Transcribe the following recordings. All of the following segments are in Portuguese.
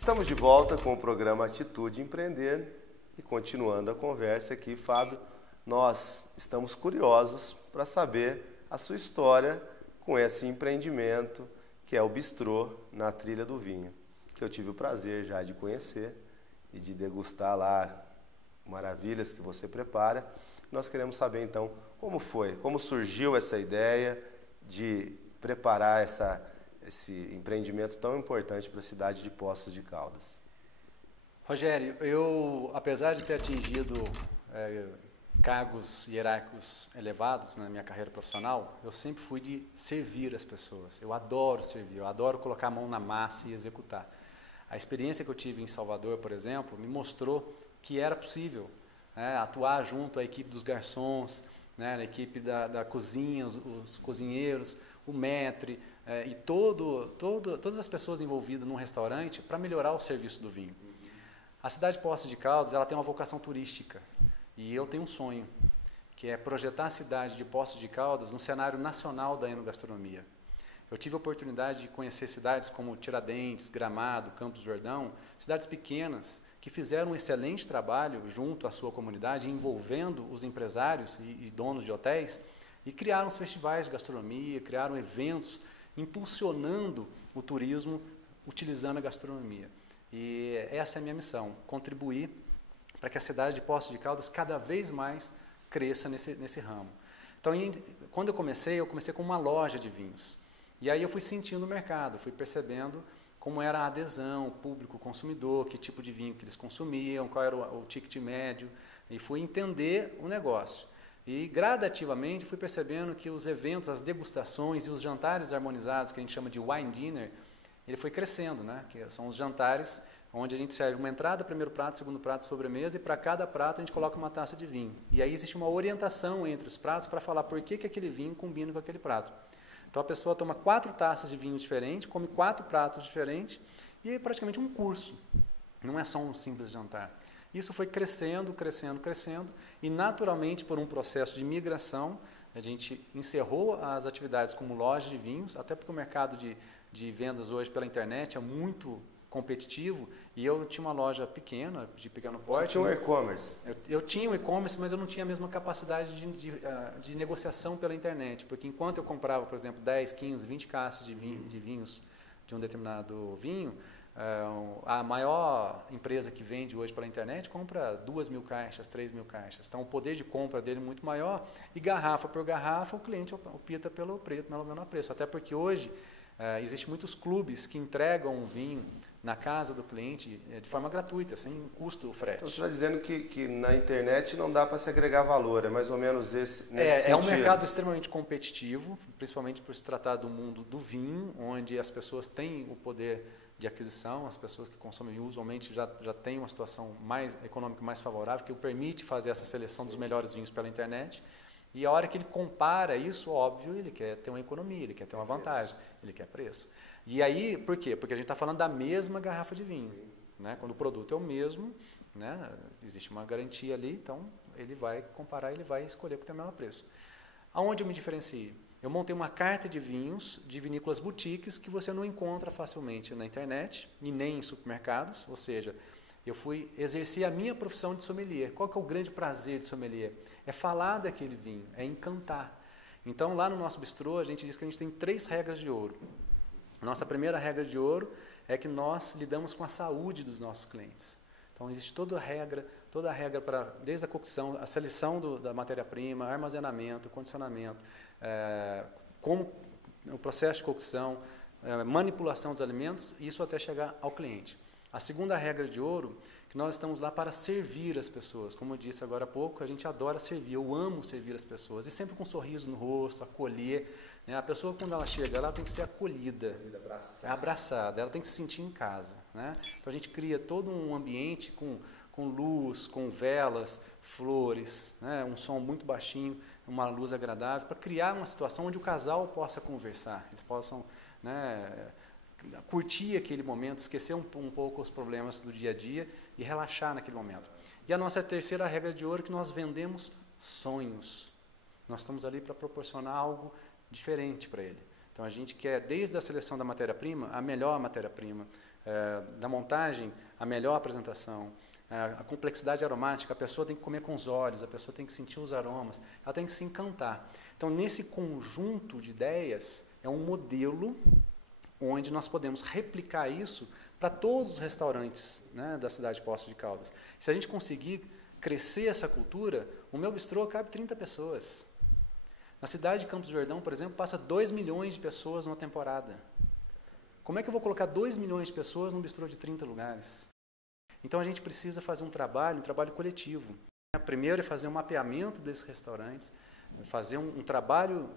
Estamos de volta com o programa Atitude Empreender e continuando a conversa aqui, Fábio, nós estamos curiosos para saber a sua história com esse empreendimento que é o Bistrô na Trilha do Vinho, que eu tive o prazer já de conhecer e de degustar lá maravilhas que você prepara. Nós queremos saber então como foi, como surgiu essa ideia de preparar esse empreendimento tão importante para a cidade de Poços de Caldas. Rogério, eu, apesar de ter atingido cargos hierárquicos elevados na minha carreira profissional, eu sempre fui de servir as pessoas. Eu adoro servir, eu adoro colocar a mão na massa e executar. A experiência que eu tive em Salvador, por exemplo, me mostrou que era possível atuar junto à equipe dos garçons, a equipe da cozinha, os cozinheiros, o maître e todas as pessoas envolvidas num restaurante para melhorar o serviço do vinho. A cidade de Poços de Caldas ela tem uma vocação turística e eu tenho um sonho, que é projetar a cidade de Poços de Caldas no cenário nacional da enogastronomia. Eu tive a oportunidade de conhecer cidades como Tiradentes, Gramado, Campos do Jordão, cidades pequenas que fizeram um excelente trabalho junto à sua comunidade, envolvendo os empresários e donos de hotéis, e criaram os festivais de gastronomia, criaram eventos, impulsionando o turismo, utilizando a gastronomia. E essa é a minha missão, contribuir para que a cidade de Poços de Caldas cada vez mais cresça nesse ramo. Então, quando eu comecei com uma loja de vinhos. E aí eu fui sentindo o mercado, fui percebendo como era a adesão, o público, o consumidor, que tipo de vinho que eles consumiam, qual era o ticket médio, e fui entender o negócio. E gradativamente fui percebendo que os eventos, as degustações e os jantares harmonizados, que a gente chama de wine dinner, ele foi crescendo, que são os jantares onde a gente serve uma entrada, primeiro prato, segundo prato, sobremesa, e para cada prato a gente coloca uma taça de vinho. E aí existe uma orientação entre os pratos para falar por que aquele vinho combina com aquele prato. Então a pessoa toma 4 taças de vinho diferentes, come 4 pratos diferentes, e é praticamente um curso. Não é só um simples jantar. Isso foi crescendo, crescendo, crescendo, e naturalmente por um processo de migração, a gente encerrou as atividades como loja de vinhos, até porque o mercado de vendas hoje pela internet é muito competitivo, e eu tinha uma loja pequena, de pequeno porte. Você tinha um e-commerce? Eu tinha um e-commerce, mas eu não tinha a mesma capacidade de negociação pela internet, porque enquanto eu comprava, por exemplo, 10, 15, 20 caixas de vinhos de um determinado vinho, a maior empresa que vende hoje pela internet compra 2.000 caixas, 3.000 caixas. Então, o poder de compra dele é muito maior, e garrafa por garrafa, o cliente opta pelo menor preço. Até porque hoje existem muitos clubes que entregam um vinho na casa do cliente de forma gratuita, sem custo frete. Então, você está dizendo que na internet não dá para se agregar valor, é mais ou menos nesse sentido. É um mercado extremamente competitivo, principalmente por se tratar do mundo do vinho, onde as pessoas têm o poder de aquisição, as pessoas que consomem usualmente já têm uma situação econômica mais favorável, que o permite fazer essa seleção dos melhores vinhos pela internet. E a hora que ele compara isso, óbvio, ele quer ter uma economia, ele quer ter uma vantagem, ele quer preço. E aí, por quê? Porque a gente está falando da mesma garrafa de vinho. Quando o produto é o mesmo, existe uma garantia ali, então ele vai comparar, ele vai escolher o que tem o menor preço. Aonde eu me diferencio? Eu montei uma carta de vinhos de vinícolas boutiques que você não encontra facilmente na internet e nem em supermercados, ou seja, eu exerci a minha profissão de sommelier. Qual que é o grande prazer de sommelier? É falar daquele vinho, é encantar. Então, lá no nosso bistrô, a gente diz que a gente tem 3 regras de ouro. Nossa primeira regra de ouro é que nós lidamos com a saúde dos nossos clientes. Então, existe toda a regra para, desde a cocção, a seleção da matéria-prima, armazenamento, condicionamento, como o processo de cocção, manipulação dos alimentos, isso até chegar ao cliente. A segunda regra de ouro, que nós estamos lá para servir as pessoas. Como eu disse agora há pouco, a gente adora servir, eu amo servir as pessoas, e sempre com um sorriso no rosto, acolher. A pessoa, quando ela chega, ela tem que ser acolhida, abraçada, ela tem que se sentir em casa. Então a gente cria todo um ambiente com luz, com velas, flores, um som muito baixinho, uma luz agradável, para criar uma situação onde o casal possa conversar, eles possam curtir aquele momento, esquecer um pouco os problemas do dia a dia e relaxar naquele momento. E a nossa terceira regra de ouro é que nós vendemos sonhos. Nós estamos ali para proporcionar algo diferente para ele. Então a gente quer, desde a seleção da matéria-prima, a melhor matéria-prima, Da montagem, a melhor apresentação, a complexidade aromática, a pessoa tem que comer com os olhos, a pessoa tem que sentir os aromas, ela tem que se encantar. Então, nesse conjunto de ideias, é um modelo onde nós podemos replicar isso para todos os restaurantes, né, da cidade de Poços de Caldas. Se a gente conseguir crescer essa cultura, o meu bistrô cabe 30 pessoas. Na cidade de Campos do Jordão, por exemplo, passa 2 milhões de pessoas numa temporada. Como é que eu vou colocar 2 milhões de pessoas num bistrô de 30 lugares? Então a gente precisa fazer um trabalho coletivo. Primeiro é fazer um mapeamento desses restaurantes, fazer um trabalho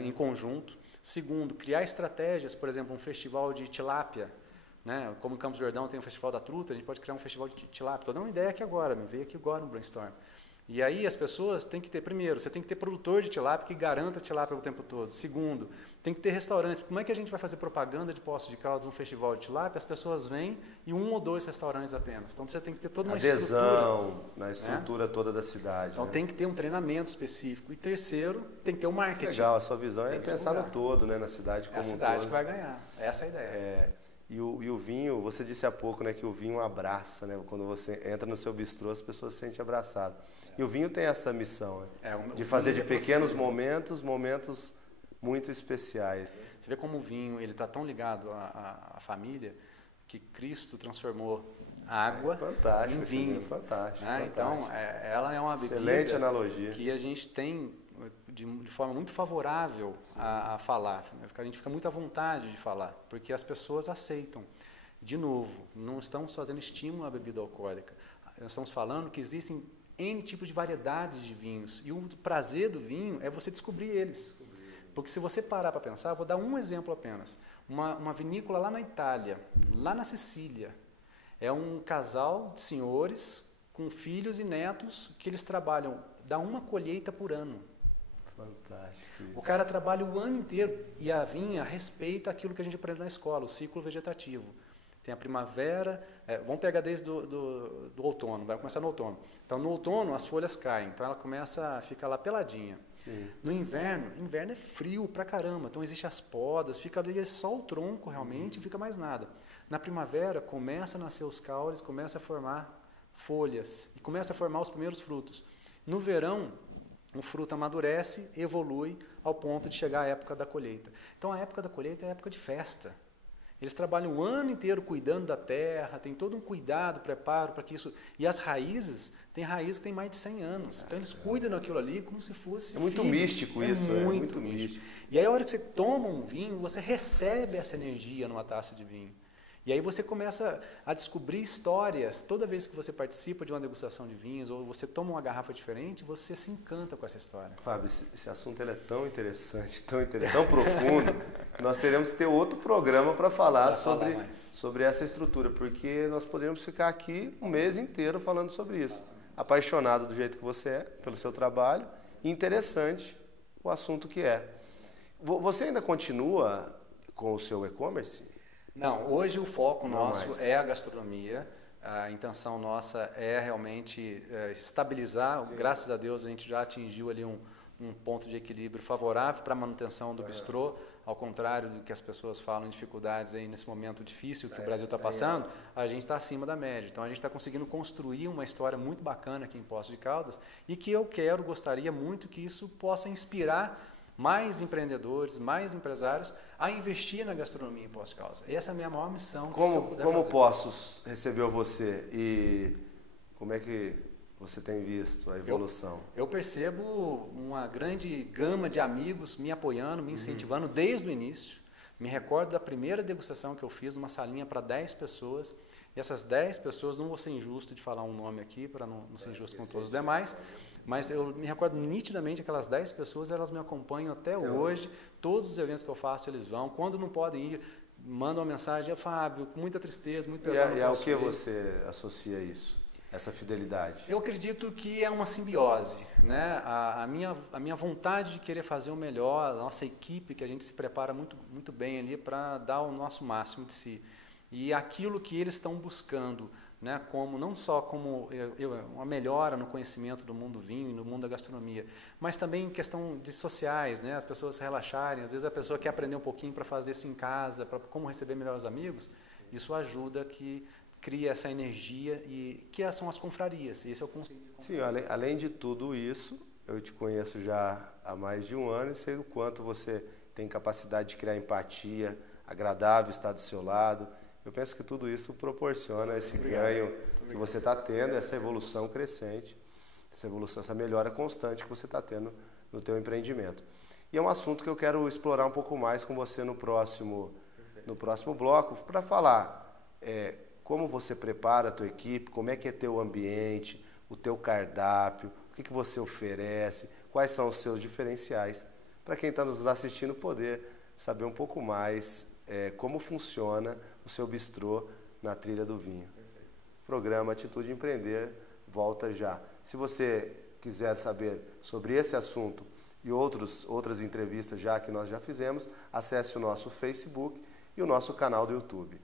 em conjunto. Segundo, criar estratégias, por exemplo, um festival de tilápia, né? Como em Campos do Jordão tem o Festival da Truta, a gente pode criar um festival de tilápia. Estou dando uma ideia aqui agora, me veio aqui agora no brainstorm. E aí as pessoas têm que ter, primeiro, você tem que ter produtor de tilápia que garanta tilápia o tempo todo. Segundo, tem que ter restaurantes. Como é que a gente vai fazer propaganda de Poços de Caldas num festival de tilápia? As pessoas vêm e 1 ou 2 restaurantes apenas. Então você tem que ter toda uma adesão na estrutura, né, toda da cidade. Então, né, tem que ter um treinamento específico. E terceiro, tem que ter um marketing. Legal, a sua visão é pensar no todo, né, na cidade como um todo. É a cidade que vai ganhar. Essa é a ideia. E o vinho, você disse há pouco, né, que o vinho abraça, né? Quando você entra no seu bistrô, as pessoas se sentem abraçadas. E o vinho tem essa missão, né, de fazer de pequenos momentos muito especiais. Você vê como o vinho ele está tão ligado à família que Cristo transformou a água em vinho. Fantástico. Então, ela é uma bebida excelente analogia que a gente tem de forma muito favorável a falar. A gente fica muito à vontade de falar, porque as pessoas aceitam. De novo, não estamos fazendo estímulo à bebida alcoólica. Nós estamos falando que existem N tipos de variedades de vinhos. E o prazer do vinho é você descobrir eles. Porque se você parar para pensar, vou dar um exemplo apenas. Uma vinícola lá na Itália, lá na Sicília, é um casal de senhores com filhos e netos que eles trabalham, dá uma colheita por ano. Fantástico isso. O cara trabalha o ano inteiro e a vinha respeita aquilo que a gente aprende na escola, o ciclo vegetativo. Tem a primavera, vamos pegar desde do outono, vai começar no outono. Então, no outono, as folhas caem, então ela começa a ficar lá peladinha. Sim. No inverno é frio pra caramba, então existem as podas, fica ali só o tronco realmente, fica mais nada. Na primavera, começa a nascer os caules, começa a formar folhas e começa a formar os primeiros frutos. No verão, o fruto amadurece, evolui ao ponto de chegar à época da colheita. Então, a época da colheita é a época de festa. Eles trabalham o ano inteiro cuidando da terra, tem todo um cuidado, preparo para que isso... E as raízes, tem raízes que têm mais de 100 anos. Então, eles cuidam daquilo ali como se fosse... É muito místico isso, é muito místico. E aí, a hora que você toma um vinho, você recebe essa energia numa taça de vinho. E aí você começa a descobrir histórias. Toda vez que você participa de uma degustação de vinhos ou você toma uma garrafa diferente, você se encanta com essa história. Fábio, esse assunto ele é tão interessante, tão profundo, que nós teremos que ter outro programa para falar sobre essa estrutura, porque nós poderíamos ficar aqui um mês inteiro falando sobre isso. Apaixonado do jeito que você é, pelo seu trabalho, e interessante o assunto que é. Você ainda continua com o seu e-commerce? Não, hoje o foco nosso é a gastronomia. A intenção nossa é realmente estabilizar. Sim. Graças a Deus a gente já atingiu ali um ponto de equilíbrio favorável para a manutenção do bistrô. Ao contrário do que as pessoas falam, dificuldades aí nesse momento difícil que o Brasil está passando, a gente está acima da média. Então a gente está conseguindo construir uma história muito bacana aqui em Poços de Caldas e que gostaria muito que isso possa inspirar mais empreendedores, mais empresários a investir na gastronomia em Poços de Caldas. Essa é a minha maior missão. Como Poços recebeu você e como é que você tem visto a evolução? Eu percebo uma grande gama de amigos me apoiando, me incentivando desde o início. Me recordo da primeira degustação que eu fiz numa salinha para 10 pessoas. E essas 10 pessoas, não vou ser injusto de falar um nome aqui para não ser injusto com todos os demais, mas eu me recordo nitidamente aquelas 10 pessoas, elas me acompanham até hoje, todos os eventos que eu faço eles vão, quando não podem ir, mandam uma mensagem, Fábio, com muita tristeza, muito pesado. E ao que você associa isso, essa fidelidade? Eu acredito que é uma simbiose, né? A minha vontade de querer fazer o melhor, a nossa equipe, que a gente se prepara muito, muito bem ali para dar o nosso máximo de si. E aquilo que eles estão buscando, né, não só como uma melhora no conhecimento do mundo do vinho e no mundo da gastronomia, mas também em questão de sociais, né, as pessoas se relaxarem. Às vezes a pessoa quer aprender um pouquinho para fazer isso em casa, para como receber melhor os amigos. Isso ajuda que cria essa energia e que são as confrarias. Esse é o conceito. Sim, além de tudo isso, eu te conheço já há mais de um ano e sei o quanto você tem capacidade de criar empatia, agradável estar do seu lado. Eu penso que tudo isso proporciona esse ganho que você está tendo, essa evolução crescente, essa evolução, essa melhora constante que você está tendo no teu empreendimento. E é um assunto que eu quero explorar um pouco mais com você no próximo bloco, para falar como você prepara a tua equipe, como é que é teu ambiente, o teu cardápio, o que você oferece, quais são os seus diferenciais, para quem está nos assistindo poder saber um pouco mais como funciona o seu bistrô na trilha do vinho. Perfeito. Programa Atitude Empreender volta já. Se você quiser saber sobre esse assunto e outras entrevistas que nós já fizemos, acesse o nosso Facebook e o nosso canal do YouTube.